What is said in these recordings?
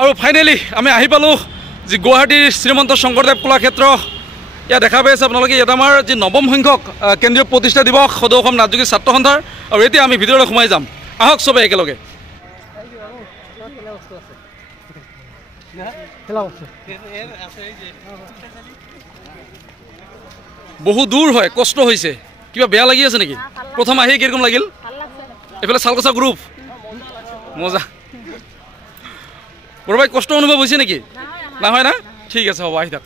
আৰু ফাইনেলি আমি আহি পালোঁ যি গুৱাহাটীৰ শ্ৰীমন্ত শংকৰদেৱ কলাক্ষেত্ৰ। ইয়াত দেখা পাইছে আপোনালোকে, ইয়াত আমাৰ যি নৱম সংখ্যক কেন্দ্ৰীয় প্ৰতিষ্ঠা দিৱস সদৌ অসম নাথযোগী ছাত্ৰ সন্থাৰ। আৰু এতিয়া আমি ভিতৰলৈ সোমাই যাম, আহক চবে একেলগে। বহু দূৰ হয়, কষ্ট হৈছে, কিবা বেয়া লাগি আছে নেকি? প্ৰথম আহি কিৰকম লাগিল? এইফালে চালকচা গ্ৰুপ মজা। বৰবাই কষ্ট অনুভৱ হৈছে নেকি? নহয় না? ঠিক আছে, হ'ব, আহি থাক।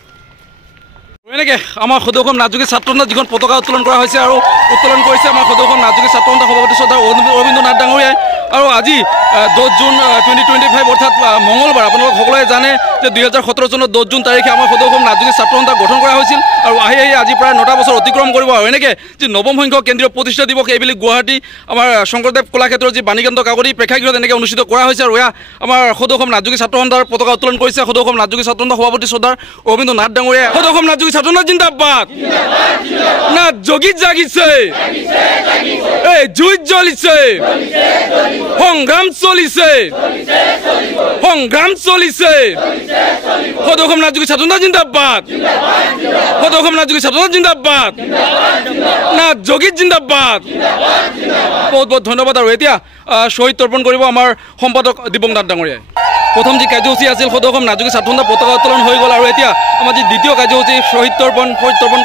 এনেকৈ আমাৰ সদৌ অসম নাথযোগী ছাত্ৰ সন্থাৰ যিখন পতাকা উত্তোলন কৰা হৈছে আৰু উত্তোলন কৰিছে আমাৰ সদৌ অসম নাথযোগী ছাত্ৰ সন্থাৰ সভাপতি শ্ৰদ্ধা অৰবিন্দ নাথ ডাঙৰীয়াই। আৰু আজি 10 জুন 2025 অৰ্থাৎ মঙলবাৰ। আপোনালোক সকলোৱে জানে যে 2017 চনৰ 10 জুন তাৰিখে আমাৰ সদৌ অসম নাথযোগী ছাত্ৰ সন্থা গঠন কৰা হৈছিল। আৰু আহি আজি প্ৰায় 9টা বছৰ অতিক্ৰম কৰিব। আৰু এনেকৈ যি নৱম সংখ্যক কেন্দ্ৰীয় প্ৰতিষ্ঠা দিৱস এইবুলি গুৱাহাটী আমাৰ শংকৰদেৱ কলাক্ষেত্ৰৰ যি বাণীকান্ত কাকতি প্ৰেক্ষাগৃহত এনেকৈ অনুষ্ঠিত কৰা হৈছে। আৰু এয়া আমাৰ সদৌ অসম নাথযোগী ছাত্ৰ সন্থাৰ পতাকা উত্তোলন কৰিছে সদৌ অসম নাথযোগী ছাত্ৰ সন্থাৰ সভাপতি শ্ৰদ্ধা অৰবিন্দ নাথ ডাঙৰীয়াই। সদৌ অসম নাথযোগী ছাত্ৰ সন্থা জিন্দাবাদ। নাথ যোগীত জাগিছে, এই জুইত জ্বলিছে, সংগ্ৰাম চলিছে, সংগ্ৰাম চলিছে। সদৌ অসম নাথযোগী ছাত্ৰ সন্থা জিন্দাবাদ, সদৌ অসম নাথযোগী ছাত্ৰ সন্থা জিন্দাবাদ, নাথ যোগীত জিন্দাবাদ। বহুত বহুত ধন্যবাদ। আৰু এতিয়া শ্বহীদ তৰ্পণ কৰিব আমাৰ সম্পাদক দীপক নাথ ডাঙৰীয়াই। প্ৰথম যি কাৰ্যসূচী আছিল সদৌ অসম নাথযোগী ছাত্ৰ সন্থাৰ পতাকা উত্তোলন হৈ গ'ল। আৰু এতিয়া আমাৰ যি দ্বিতীয় কাৰ্যসূচী শ্বহীদ তৰ্পণ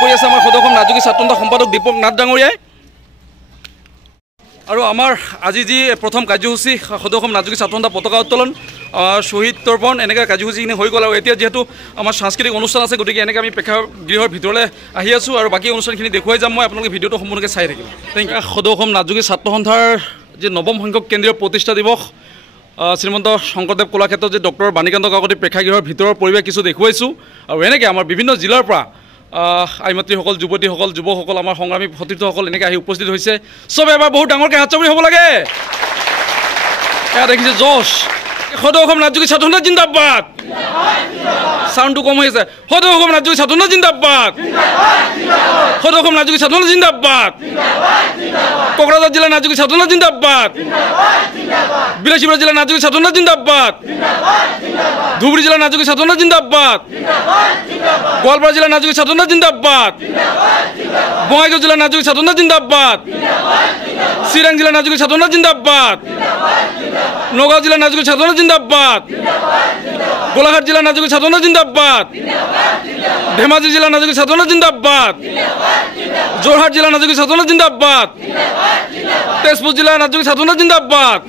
কৰি আছে আমাৰ সদৌ অসম নাথযোগী ছাত্ৰ সন্থাৰ সম্পাদক দীপক নাথ ডাঙৰীয়াই। আৰু আমাৰ আজি যি প্ৰথম কাৰ্যসূচী সদৌ অসম নাথযোগী ছাত্ৰ সন্থাৰ পতাকা উত্তোলন শ্বহীদ তৰ্পণ এনেকৈ কাৰ্যসূচীখিনি হৈ গ'ল। আৰু এতিয়া যিহেতু আমাৰ সাংস্কৃতিক অনুষ্ঠান আছে, গতিকে এনেকৈ আমি প্ৰেক্ষাগৃহৰ ভিতৰলৈ আহি আছোঁ আৰু বাকী অনুষ্ঠানখিনি দেখুৱাই যাম মই। আপোনালোকে ভিডিঅ'টো সম্পূৰ্ণকৈ চাই থাকিব। Thank you. সদৌ অসম নাথযোগী ছাত্ৰ সন্থাৰ যি নৱম সংখ্যক কেন্দ্ৰীয় প্ৰতিষ্ঠা দিৱস শ্ৰীমন্ত শংকৰদেৱ কলাক্ষেত্ৰত যি ডক্টৰ বাণীকান্ত কাকতি প্ৰেক্ষাগৃহৰ ভিতৰৰ পৰিৱেশ কিছু দেখুৱাইছোঁ। আৰু এনেকৈ আমাৰ বিভিন্ন জিলাৰ পৰা আইমাতৃসকল, যুৱতীসকল, যুৱকসকল, আমাৰ সংগ্ৰামী সতীৰ্থসকল এনেকৈ আহি উপস্থিত হৈছে। চবে এবাৰ বহুত ডাঙৰকৈ হাত চাপৰি হ'ব লাগে। এয়া দেখিছে জছ। সদৌ অসম নাথযোগী ছাত্ৰ সন্থা জিন্দাবাদ। চাউণ্ডটো কম হৈ আছে। সদৌ অসম নাথযোগী ছাত্ৰ সন্থা জিন্দাবাদ, সদৌ অসম নাথযোগী ছাত্ৰ সন্থা জিন্দাবাদ, কোকৰাঝাৰ জিলা নাথযোগী ছাত্ৰ সন্থা জিন্দাবাদ, বিলাসীপুৰ জিলা নাথযোগী ছাত্ৰ সন্থা জিন্দাবাদ, ধুবুৰী জিলা নাথযোগী ছাত্ৰ সন্থা জিন্দাবাদ, গোৱালপাৰা জিলা নাথযোগী ছাত্ৰ সন্থা জিন্দাবাদ, বঙাইগাঁও জিলা নাথযোগী ছাত্ৰ সন্থা জিন্দাবাদ, চিৰাং জিলা নাথযোগী ছাত্ৰ সন্থা জিন্দাবাদ, নগাঁও জিলা নাথযোগী ছাত্ৰ সন্থা জিন্দাবাদ, গোলাঘাট জিলা নাথযোগী ছাত্ৰ সন্থা জিন্দাবাদ, ধেমাজি জিলা নাথযোগী ছাত্ৰ সন্থা জিন্দাবাদ, যোৰহাট জিলা নাথযোগী ছাত্ৰ সন্থা জিন্দাবাদ, তেজপুৰ জিলা নাথযোগী ছাত্ৰ সন্থা জিন্দাবাদ।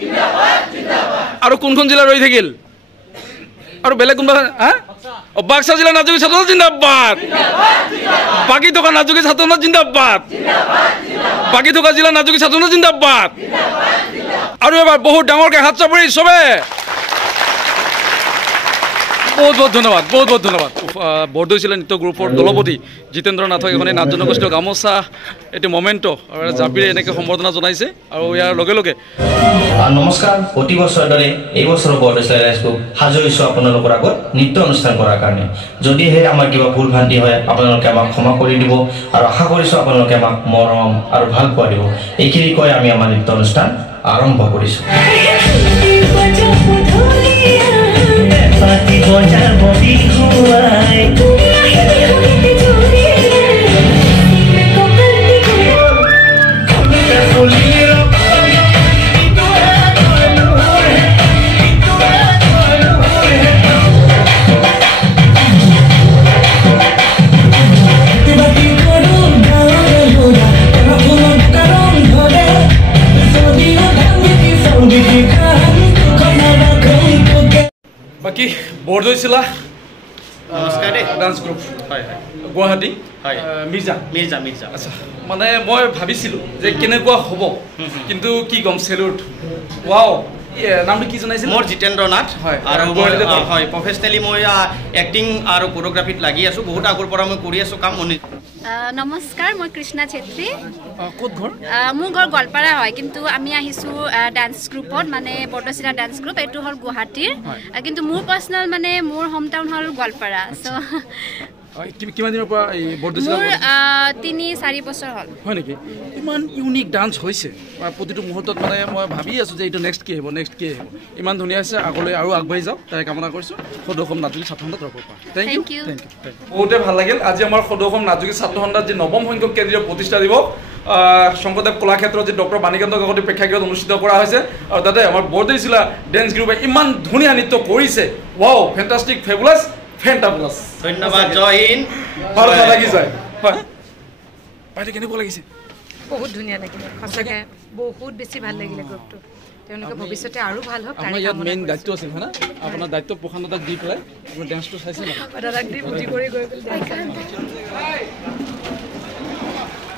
আৰু কোনখন জিলা ৰৈ থাকিল? আৰু বেলেগ কোনোবা? বাক্সা জিলা নাথযোগী ছাত্ৰ সন্থা জিন্দাবাদ, বাকী থকা নাথযোগী ছাত্ৰ সন্থা জিন্দাবাদ, বাকী থকা জিলা নাথযোগী ছাত্ৰ সন্থা জিন্দাবাদ। আৰু এবাৰ বহুত ডাঙৰকৈ হাত চাপৰি চবে। বহুত বহুত ধন্যবাদ, বহুত বহুত ধন্যবাদ। বৰদৈ জিলা নৃত্য গ্ৰুপৰ দলপতি জিতেন্দ্ৰ নাথক এখন নাথ জনগোষ্ঠীয় গামোচা এটি মমেণ্টো আৰু জাপিৰে এনেকৈ সম্বৰ্ধনা জনাইছে। আৰু ইয়াৰ লগে লগে নমস্কাৰ। প্ৰতি বছৰৰ দৰে এই বছৰৰ বৰদৈ জিলা ৰাইজক সাজু হৈছোঁ আপোনালোকৰ আগত নৃত্য অনুষ্ঠান কৰাৰ কাৰণে। যদিহে আমাৰ কিবা ভুল ভ্ৰান্তি হয় আপোনালোকে আমাক ক্ষমা কৰি দিব আৰু আশা কৰিছোঁ আপোনালোকে আমাক মৰম আৰু ভাল পোৱা দিব। এইখিনি কৈ আমি আমাৰ নৃত্য অনুষ্ঠান আৰম্ভ কৰিছোঁ। বাকী বৰদৈ জিলা ডান্স গ্ৰুপ গুৱাহাটী মিৰ্জা। আচ্ছা, মানে মই ভাবিছিলোঁ যে কেনেকুৱা হ'ব, কিন্তু কি ক'ম, চেলুট। ৱাও, নামটো কি জনাইছিল? মোৰ জিতেন্দ্ৰ নাথ। হয়, আৰু হয় প্ৰফেচনেলি মই এক্টিং আৰু কোৰিঅ'গ্ৰাফিত লাগি আছোঁ। বহুত আগৰ পৰা মই কৰি আছোঁ কাম। নমস্কাৰ, মই কৃষ্ণা চেত্ৰী। ক'ত ঘৰ? মোৰ ঘৰ গোৱালপাৰা হয়, কিন্তু আমি আহিছোঁ ডান্স গ্ৰুপত, মানে বৰদৈ জিলা ডান্স গ্ৰুপ। এইটো হ'ল গুৱাহাটীৰ, কিন্তু মোৰ পাৰ্চনেল মানে মোৰ হোম টাউন হ'ল গোৱালপাৰা। চ' কিমান দিনৰ পৰা এই বৰদৈচিলা মোৰ 3-4 বছৰ হ'ল হয় নেকি ইমান ইউনিক ডান্স হৈছে প্ৰতিটো মুহূৰ্তত মানে মই ভাবি আছোঁ যে এইটো নেক্সট কি হ'ব ইমান ধুনীয়া হৈছে আগলৈ আৰু আগবাঢ়ি যাওক তাই কামনা কৰিছোঁ সদৌ অসম নাট্য ছাত্ৰ সন্থাৰ তৰফৰ পৰা থেংক ইউ বহুতে ভাল লাগিল আজি আমাৰ সদৌ অসম নাট্য ছাত্ৰ সন্থাৰ যি নৱম সংখ্যক কেন্দ্ৰীয় প্ৰতিষ্ঠা দিৱস শংকৰদেৱ কলাক্ষেত্ৰত যি ডক্টৰ বাণীকান্ত কাকতি প্ৰেক্ষাগৃহত অনুষ্ঠিত কৰা হৈছে আৰু তাতে আমাৰ বৰদৈচিলা ডেন্স গ্ৰুপে ইমান ধুনীয়া নৃত্য কৰিছে ৱাও ফেণ্টাষ্টিক ফেবুলাছ ফেণ্টাবুলাছ ধন্যবাদ জয় হিন্দ ভাল লাগি যায় হয় বাইদেউ কেনেকুৱা লাগিছে বহুত ধুনীয়া লাগিলে সঁচাকৈ বহুত বেছি ভাল লাগিলে গ্ৰুপটো তেওঁলোকে ভৱিষ্যতে আৰু ভাল হওক আমাৰ ইয়াত মেইন দায়িত্ব আছিল হয় না আপোনাৰ দায়িত্ব প্ৰশান্ত দাক দি পেলাই আপোনাৰ ডেন্সটো চাইছে না দাদাক দি বুদ্ধি কৰি গৈ পেলাই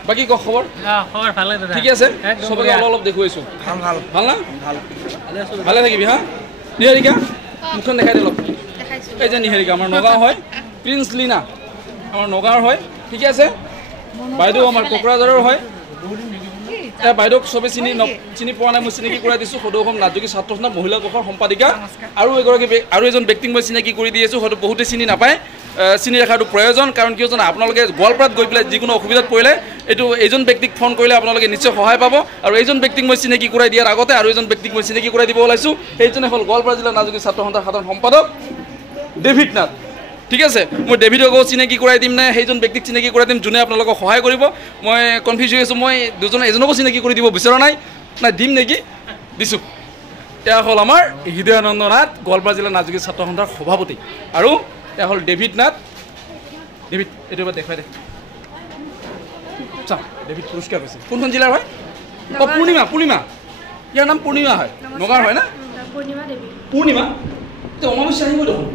বাকী ক খবৰ খবৰ ভালে দাদা ঠিক আছে সবকে অলপ দেখুৱাইছোঁ ভাল না ভালে থাকিবি হা নিহাৰিকা মুখখন দেখাই দে অলপ এই যে নিহাৰিকা আমাৰ নগাঁও হয় প্ৰিন্স লীনা আমাৰ নগাঁৱৰ হয় ঠিকে আছে বাইদেউ আমাৰ কোকৰাঝাৰৰ হয় বাইদেউক চবে চিনি পোৱা নাই মই চিনাকি কৰাই দিছোঁ সদৌ অসম নাট্যকী ছাত্ৰ সন্থা মহিলা কোষৰ সম্পাদিকা আৰু এজন ব্যক্তিক মই চিনাকি কৰি দি আছোঁ হয়তো বহুতে চিনি নাপায় চিনি ৰখাটো প্ৰয়োজন কাৰণ কিয় জানা আপোনালোকে গোৱালপাৰাত গৈ পেলাই যিকোনো অসুবিধাত পৰিলে এইজন ব্যক্তিক ফোন কৰিলে আপোনালোকে নিশ্চয় সহায় পাব আৰু এইজন ব্যক্তিক মই চিনাকি কৰাই দিয়াৰ আগতে আৰু এজন ব্যক্তিক মই চিনাকি কৰাই দিব ওলাইছোঁ সেইজনে হ'ল গোৱালপাৰা জিলা নাট্যকী ছাত্ৰ সন্থাৰ সাধাৰণ সম্পাদক ডেভিড নাথ ঠিক আছে মই ডেভিডকো চিনাকি কৰাই দিম নে সেইজন ব্যক্তিক চিনাকি কৰাই দিম যোনে আপোনালোকক সহায় কৰিব মই কনফিউজ হৈ আছোঁ মই এজনকো চিনাকি কৰি দিব বিচৰা নাই দিম নেকি দিছোঁ এয়া হ'ল আমাৰ হৃদয়ানন্দ নাথ গোৱালপাৰা জিলা নাট্যকী ছাত্ৰ সন্থাৰ সভাপতি আৰু এয়া হ'ল ডেভিড নাথ ডেভিড এইটো এবাৰ দেখুৱাই দে চা ডেভিড পুৰস্কাৰ পাইছে কোনখন জিলাৰ হয় পূৰ্ণিমা ইয়াৰ নাম পূৰ্ণিমা হয় নগাঁৱৰ হয় না পূৰ্ণিমা এতিয়া অমাৱস্যা আহিব দেখোন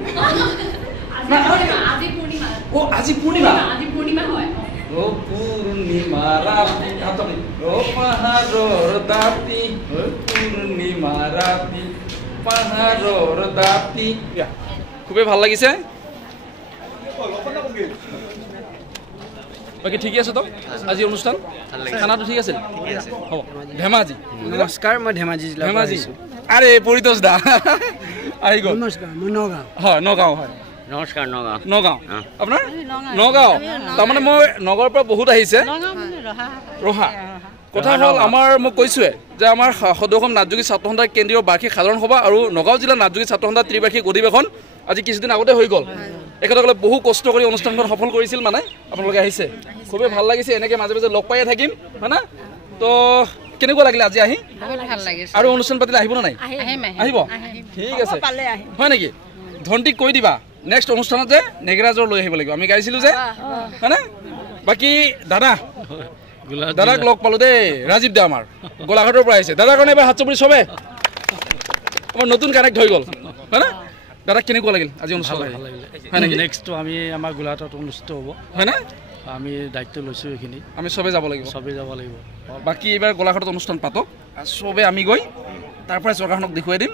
আজি পূৰ্ণিমা হয় ও পূৰ্ণিমা ৰাতি ও পাহাৰৰ দাঁতি পূৰ্ণিমা ৰাতি পাহাৰৰ দাঁতি খুবেই ভাল লাগিছে বাকী ঠিকে আছে তো আজি অনুষ্ঠান খানাটো ঠিক আছিল হ'ব ধেমাজি নমস্কাৰ মই ধেমাজি জিলা আৰে পৰিতোষ দা আহি গ'ল নমস্কাৰ মই নগাঁও হয় নগাঁও হয় নমস্কাৰ নগাঁও আপোনাৰ নগাঁও তাৰমানে মই নগাঁৱৰ পৰা বহুত আহিছে ৰহা কথা হ'ল আমাৰ মই কৈছোঁৱে যে আমাৰ সদৌ অসম নাট্যকী ছাত্ৰ সন্থাৰ কেন্দ্ৰীয় বাৰ্ষিক সাধাৰণ সভা আৰু নগাঁও জিলা নাট্যকী ছাত্ৰ সন্থাৰ ত্ৰিবাৰ্ষিক অধিৱেশন আজি কিছুদিন আগতে হৈ গ'ল এখেতসকলে বহু কষ্ট কৰি অনুষ্ঠানখন সফল কৰিছিল মানে আপোনালোকে আহিছে খুবেই ভাল লাগিছে এনেকৈ মাজে মাজে লগ পায়ে থাকিম হয় না তো কেনেকুৱা লাগিলে আজি আহি ভাল লাগিছে আৰু অনুষ্ঠান পাতিলে আহিব নে নাই আহিব ঠিক আছে হয় নেকি ধন্তিক কৈ দিবা নেক্সট অনুষ্ঠানত যে নেগেৰাজৰ লৈ আহিব লাগিব আমি গাইছিলোঁ যে হয় না বাকী দাদাক লগ পালোঁ দেই ৰাজীৱ দা আমাৰ গোলাঘাটৰ পৰা আহিছে দাদাৰ কাৰণে এবাৰ হাত চাপৰি চবে আমাৰ নতুন কানেক্ট হৈ গ'ল হয় না দাদা কেনেকুৱা লাগিল আজি অনুষ্ঠান হয় নেকি নেক্সটটো আমি আমাৰ গোলাঘাটত অনুষ্ঠিত হ'ব হয় না আমি দায়িত্ব লৈছোঁ এইখিনি আমি চবেই যাব লাগিব বাকী এইবাৰ গোলাঘাটত অনুষ্ঠান পাতক চবে আমি গৈ তাৰ পৰাই চৰকাৰখনক দেখুৱাই দিম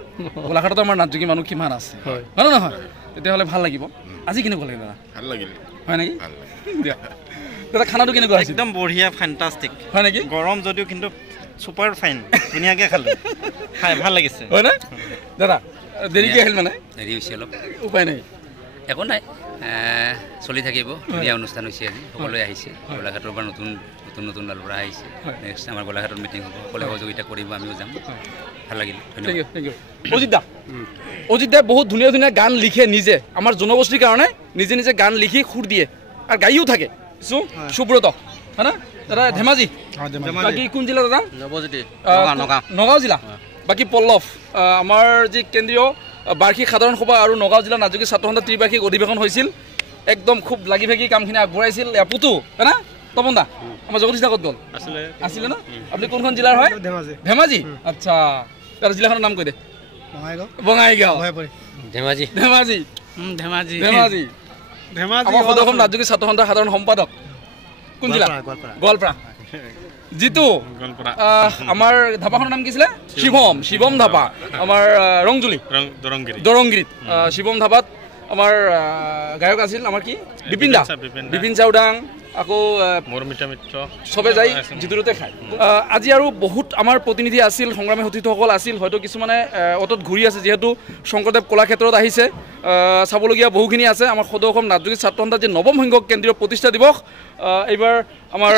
গোলাঘাটত আমাৰ নাট্যকী মানুহ কিমান আছে হয় নে নহয় তেতিয়াহ'লে ভাল লাগিব আজি কেনেকুৱা লাগিল দাদা ভাল লাগিল হয় নেকি দিয়া দাদা খানাটো কেনেকুৱা আছিল একদম বঢ়িয়া ফেণ্টাষ্টিক হয় নেকি গৰম যদিও কিন্তু ছুপাৰ ফাইন ধুনীয়াকৈ খালোঁ খাই ভাল লাগিছে হয় না দাদা দেৰিকৈ আহিল মানে দেৰি হৈছে অলপ উপায় নাই একো নাই চলি থাকিব ধুনীয়া অনুষ্ঠান হৈছে আজি সকলোৱে আহিছে গোলাঘাটৰ পৰা নতুন লাল পৰা আহিছে নেক্সট আমাৰ গোলাঘাটত মিটিং হ'ব সকলোৱে সহযোগিতা কৰিব আমিও যাম ভাল লাগিল ধন্যবাদ অজিত দাই বহুত ধুনীয়া ধুনীয়া গান লিখে নিজে আমাৰ জনগোষ্ঠীৰ কাৰণে নিজে গান লিখি সুৰ দিয়ে আৰু গাইও থাকে সুব্ৰত হয় না দাদা ধেমাজি বাকী কোন জিলা দাদা নগাঁও জিলা বাকী পল্লৱ আমাৰ যি কেন্দ্ৰীয় বাৰ্ষিক সাধাৰণ সভা আৰু নগাঁও জিলা নাট্যকী ছাত্ৰ সন্থাৰ ত্ৰিবাৰ্ষিক অধিৱেশন হৈছিল একদম খুব লাগি ভাগি কামখিনি আগবঢ়াইছিল পুতু হয় না তপন দা আমাৰ জগদীশ দা ক'ত গ'ল আছিলে ন আপুনি কোনখন জিলাৰ হয় ধেমাজি আচ্ছা তাৰ জিলাখনৰ নাম কৈ দে বঙাইগাঁও ধেমাজি আমাৰ সদৌ অসম নাট্যকী ছাত্ৰ সন্থাৰ সাধাৰণ সম্পাদক কোন জিলা গোৱালপাৰা জিতু আমাৰ ধাবাখনৰ নাম কি আছিলে শিৱম ধাবা আমাৰ দৰংগিৰিত শিৱম ধাবাত আমাৰ গায়ক আছিল আমাৰ কি বিপিন চাউদাং আকৌ চবে যাই জিতুৰতে খায় আজি আৰু বহুত আমাৰ প্ৰতিনিধি আছিল সংগ্ৰামী সতীৰ্থসকল আছিল হয়তো কিছুমানে অটত ঘূৰি আছে যিহেতু শংকৰদেৱ কলাক্ষেত্ৰত আহিছে চাবলগীয়া বহুখিনি আছে আমাৰ সদৌ অসম নাট্যগীত ছাত্ৰ সন্থাৰ যি নৱম সংখ্যক কেন্দ্ৰীয় প্ৰতিষ্ঠা দিৱস এইবাৰ আমাৰ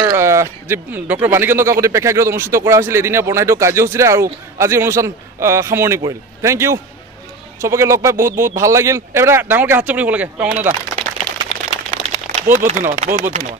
যি ডক্টৰ বাণীকান্ত কাকতি প্ৰেক্ষাগৃহত অনুষ্ঠিত কৰা হৈছিল এদিনীয়া বৰ্ণাঢ্য কাৰ্যসূচীৰে আৰু আজিৰ অনুষ্ঠান সামৰণি পৰিল থেংক ইউ চবকে লগ পাই বহুত বহুত ভাল লাগিল এইবাৰ ডাঙৰকৈ হাত চাপৰি হ'ব লাগে পেমন দা বহুত বহুত ধন্যবাদ